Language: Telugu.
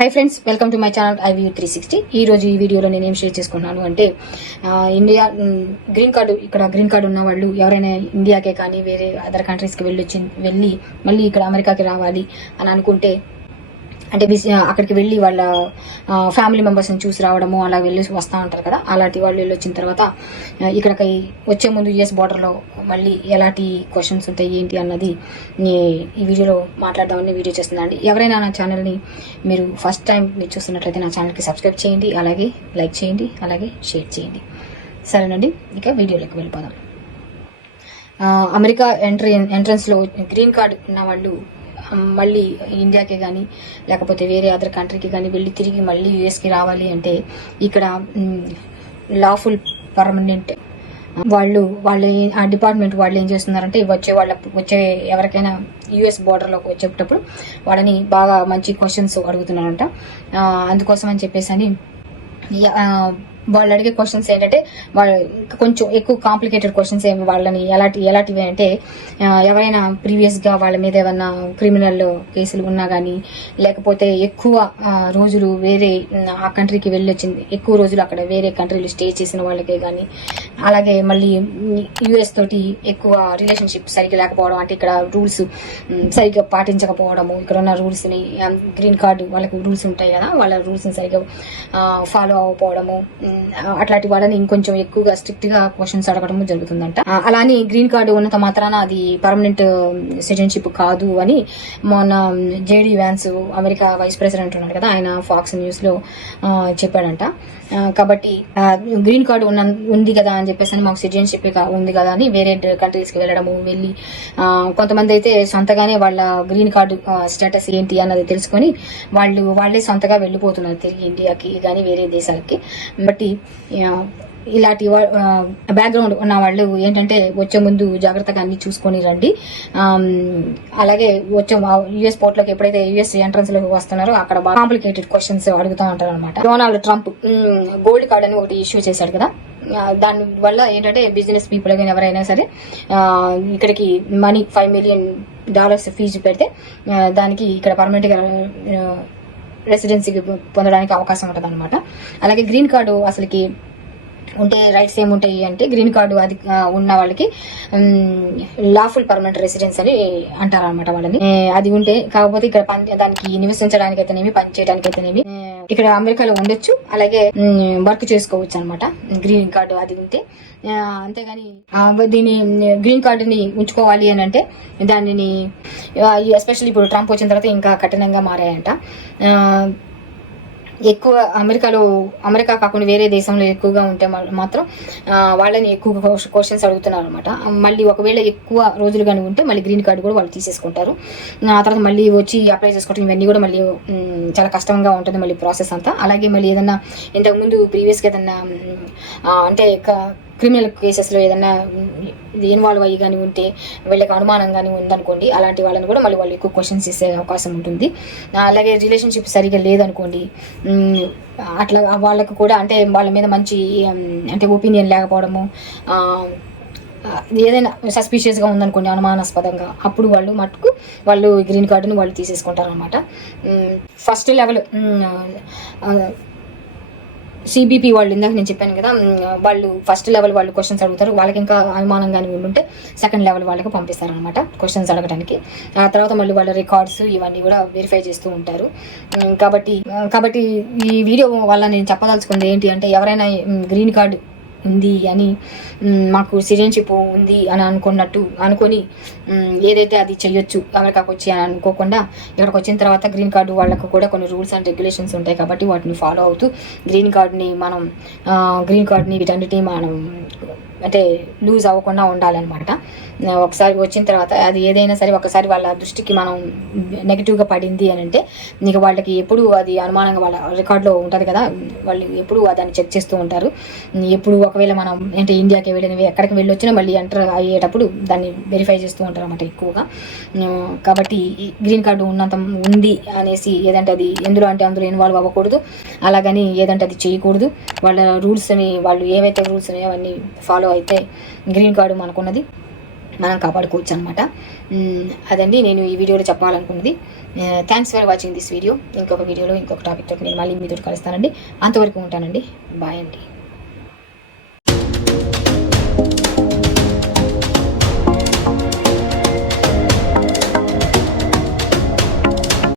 Hi friends welcome to my channel IV three sixty ఈ రోజు ఈ వీడియోలో నేను ఏం షేర్ చేసుకున్నాను అంటే ఇండియా గ్రీన్ కార్డు ఇక్కడ గ్రీన్ కార్డు ఉన్న వాళ్ళు ఎవరైనా ఇండియాకే కానీ వేరే అదర్ కంట్రీస్కి వెళ్ళి వచ్చి వెళ్ళి మళ్ళీ ఇక్కడ అమెరికాకి రావాలి అని అనుకుంటే అంటే బిస్- అక్కడికి వెళ్ళి వాళ్ళ ఫ్యామిలీ మెంబర్స్ని చూసి రావడము అలా వెళ్ళి వస్తూ ఉంటారు కదా. అలాంటి వాళ్ళు వెళ్ళి వచ్చిన తర్వాత ఇక్కడికి వచ్చే ముందు యుఎస్ బార్డర్లో మళ్ళీ ఎలాంటి క్వశ్చన్స్ ఉంటాయి ఏంటి అన్నది ఈ- ఈ వీడియోలో మాట్లాడదామని వీడియో చేస్తుందండి ఎవరైనా నా ఛానల్ని మీరు ఫస్ట్ టైం మీరు చూస్తున్నట్లయితే నా ఛానల్కి సబ్స్క్రైబ్ చేయండి అలాగే లైక్ చేయండి అలాగే షేర్ చేయండి. సరేనండి ఇక వీడియోలోకి వెళ్ళిపోదాం. అమెరికా ఎంట్రీ ఎంట్రన్స్లో గ్రీన్ కార్డ్ ఉన్న వాళ్ళు మళ్ళీ ఇండియాకి కానీ లేకపోతే వేరే అదర్ కంట్రీకి కానీ వెళ్ళి తిరిగి మళ్ళీ యూఎస్కి రావాలి అంటే ఇక్కడ లాఫుల్ పర్మనెంట్ వాళ్ళు వాళ్ళ ఆ డిపార్ట్మెంట్ వాళ్ళు ఏం చేస్తున్నారంటే వచ్చే వాళ్ళ వచ్చే ఎవరికైనా యుఎస్ బార్డర్లోకి వచ్చేటప్పుడు వాళ్ళని బాగా మంచి క్వశ్చన్స్ అడుగుతున్నారంట. అందుకోసం అని చెప్పేసి అని వాళ్ళు అడిగే క్వశ్చన్స్ ఏంటంటే వాళ్ళు కొంచెం ఎక్కువ కాంప్లికేటెడ్ క్వశ్చన్స్ ఏమి వాళ్ళని ఎలాంటి ఎలాంటివి అంటే ఎవరైనా ప్రీవియస్గా వాళ్ళ మీద ఏమన్నా క్రిమినల్ కేసులు ఉన్నా కానీ లేకపోతే ఎక్కువ రోజులు వేరే ఆ కంట్రీకి వెళ్ళి వచ్చింది ఎక్కువ రోజులు అక్కడ వేరే కంట్రీలు స్టే చేసిన వాళ్ళకే కానీ అలాగే మళ్ళీ యుఎస్ తోటి ఎక్కువ రిలేషన్షిప్ సరిగ్గా లేకపోవడం అంటే ఇక్కడ రూల్స్ సరిగ్గా పాటించకపోవడము ఇక్కడ ఉన్న రూల్స్ని గ్రీన్ కార్డు వాళ్ళకి రూల్స్ ఉంటాయి కదా వాళ్ళ రూల్స్ని సరిగ్గా ఫాలో అవ్వకపోవడము అట్లాంటి వాళ్ళని ఇంకొంచెం ఎక్కువగా స్ట్రిక్ట్గా క్వశ్చన్స్ అడగడము జరుగుతుందంట. అలానే గ్రీన్ కార్డు ఉన్నంత మాత్రాన అది పర్మనెంట్ సిటిజన్షిప్ కాదు అని మొన్న JD Vance America vice president ఉన్నాడు కదా ఆయన ఫాక్స్ న్యూస్లో చెప్పాడంట. కాబట్టి గ్రీన్ కార్డు ఉన్న ఉంది కదా అని చెప్పేసి అని మాకు సిటిజన్షిప్ ఉంది కదా అని వేరే కంట్రీస్కి వెళ్ళడము వెళ్ళి కొంతమంది అయితే సొంతగానే వాళ్ళ గ్రీన్ కార్డు స్టేటస్ ఏంటి అన్నది తెలుసుకొని వాళ్ళు వాళ్ళే సొంతగా వెళ్ళిపోతున్నారు తిరిగి ఇండియాకి కానీ వేరే దేశాలకి. బట్ కాబట్టి ఇలాంటి బ్యాక్గ్రౌండ్ ఉన్న వాళ్ళు ఏంటంటే వచ్చే ముందు జాగ్రత్తగా అన్ని చూసుకొని రండి. అలాగే వచ్చే యుఎస్ పోర్ట్లోకి ఎప్పుడైతే యుఎస్ ఎంట్రన్స్లోకి వస్తున్నారో అక్కడ కాంప్లికేటెడ్ క్వశ్చన్స్ అడుగుతూ ఉంటారు అనమాట డొనాల్డ్ ట్రంప్ గోల్డ్ కార్డ్ అని ఒకటి ఇష్యూ చేశాడు కదా. దాని వల్ల ఏంటంటే బిజినెస్ పీపుల్ కానీ ఎవరైనా సరే ఇక్కడికి money five million dollars fee పెడితే దానికి ఇక్కడ పర్మనెంట్గా రెసిడెన్సీకి పొందడానికి అవకాశం ఉంటుంది అనమాట అలాగే గ్రీన్ కార్డు అసలుకి ఉంటే రైట్స్ ఏముంటాయి అంటే గ్రీన్ కార్డు అది ఉన్న వాళ్ళకి లాఫుల్ పర్మనెంట్ రెసిడెన్స్ అని అంటారు అనమాట వాళ్ళని అది ఉంటే కాకపోతే ఇక్కడ పని దానికి నివసించడానికి అయితేనేమి పని చేయడానికి అయితేనేమి ఇక్కడ అమెరికాలో ఉండొచ్చు అలాగే వర్క్ చేసుకోవచ్చు అనమాట గ్రీన్ కార్డు అది ఉంటే అంతేగాని దీని గ్రీన్ కార్డుని ఉంచుకోవాలి అని అంటే దానిని ఎస్పెషల్లీ ఇప్పుడు ట్రంప్ వచ్చిన తర్వాత ఇంకా కఠినంగా మారాయంట. ఎక్కువ అమెరికాలో అమెరికా కాకుండా వేరే దేశంలో ఎక్కువగా ఉంటే మాత్రం వాళ్ళని ఎక్కువ క్వశ్చన్స్ అడుగుతున్నారు అనమాట మళ్ళీ ఒకవేళ ఎక్కువ రోజులు కానీ ఉంటే మళ్ళీ గ్రీన్ కార్డు కూడా వాళ్ళు తీసేసుకుంటారు. ఆ తర్వాత మళ్ళీ వచ్చి అప్లై చేసుకోవడం ఇవన్నీ కూడా మళ్ళీ చాలా కష్టంగా ఉంటుంది మళ్ళీ ప్రాసెస్ అంతా. అలాగే మళ్ళీ ఏదన్నా ఇంతకుముందు ప్రీవియస్గా ఏదన్నా అంటే క్రిమినల్ కేసెస్లో ఏదైనా ఇన్వాల్వ్ అయ్యి కానీ ఉంటే వీళ్ళకి అనుమానం కానీ ఉందనుకోండి అలాంటి వాళ్ళని కూడా మళ్ళీ వాళ్ళు ఎక్కువ క్వశ్చన్స్ ఇచ్చే అవకాశం ఉంటుంది. అలాగే రిలేషన్షిప్ సరిగా లేదనుకోండి అట్లా వాళ్ళకు కూడా అంటే వాళ్ళ మీద మంచి అంటే ఒపీనియన్ లేకపోవడము ఏదైనా సస్పీషియస్గా ఉందనుకోండి అనుమానాస్పదంగా అప్పుడు వాళ్ళు మట్టుకు వాళ్ళు గ్రీన్ కార్డుని వాళ్ళు తీసేసుకుంటారు అనమాట ఫస్ట్ లెవెల్ సిబిపి వాళ్ళు ఇందాక నేను చెప్పాను కదా వాళ్ళు ఫస్ట్ లెవెల్ వాళ్ళు క్వశ్చన్స్ అడుగుతారు. వాళ్ళకి ఇంకా అనుమానం కానీ ఉంటే సెకండ్ లెవెల్ వాళ్ళకి పంపిస్తారు అనమాట క్వశ్చన్స్ అడగడానికి ఆ తర్వాత మళ్ళీ వాళ్ళ రికార్డ్స్ ఇవన్నీ కూడా వెరిఫై చేస్తూ ఉంటారు. కాబట్టి కాబట్టి ఈ వీడియో వల్ల నేను చెప్పదలుచుకుంది ఏంటి అంటే ఎవరైనా గ్రీన్ కార్డు ఉంది అని మాకు సిటిజన్షిప్ ఉంది అని అనుకున్నట్టు అనుకొని ఏదైతే అది చేయొచ్చు అమెరికాకు వచ్చి అని అనుకోకుండా ఇక్కడికి వచ్చిన తర్వాత గ్రీన్ కార్డు వాళ్ళకు కూడా కొన్ని రూల్స్ అండ్ రెగ్యులేషన్స్ ఉంటాయి కాబట్టి వాటిని ఫాలో అవుతూ గ్రీన్ కార్డ్ని మనం గ్రీన్ కార్డ్ని వీటన్నిటిని మనం అంటే లూజ్ అవ్వకుండా ఉండాలన్నమాట. ఒకసారి వచ్చిన తర్వాత అది ఏదైనా సరే ఒకసారి వాళ్ళ దృష్టికి మనం నెగిటివ్గా పడింది అని అంటే నీకు వాళ్ళకి ఎప్పుడు అది అనుమానంగా వాళ్ళ రికార్డులో ఉంటుంది కదా వాళ్ళు ఎప్పుడు దాన్ని చెక్ చేస్తూ ఉంటారు. ఎప్పుడు ఒకవేళ మనం అంటే ఇండియాకి వెళ్ళినవి ఎక్కడికి వెళ్ళి వచ్చినా మళ్ళీ ఎంటర్ అయ్యేటప్పుడు దాన్ని వెరిఫై చేస్తూ ఉంటారు అనమాట ఎక్కువగా కాబట్టి ఈ గ్రీన్ కార్డు ఉన్నంత ఉంది అనేసి ఏదంటే అది ఎందులో అంటే అందులో ఇన్వాల్వ్ అవ్వకూడదు. అలాగని ఏదంటే అది చేయకూడదు. వాళ్ళ రూల్స్ని వాళ్ళు ఏవైతే రూల్స్ ఉన్నాయో అవన్నీ ఫాలో అయితే గ్రీన్ కార్డు మనకున్నది మనం కాపాడుకోవచ్చు అనమాట అదండి నేను ఈ వీడియోలో చెప్పాలనుకున్నది. Thanks for watching this video ఇంకొక వీడియోలో ఇంకొక టాపిక్ తోటి నేను మళ్ళీ మీతో కలుస్తానండి. అంతవరకు ఉంటానండి. బాయ్ అండి.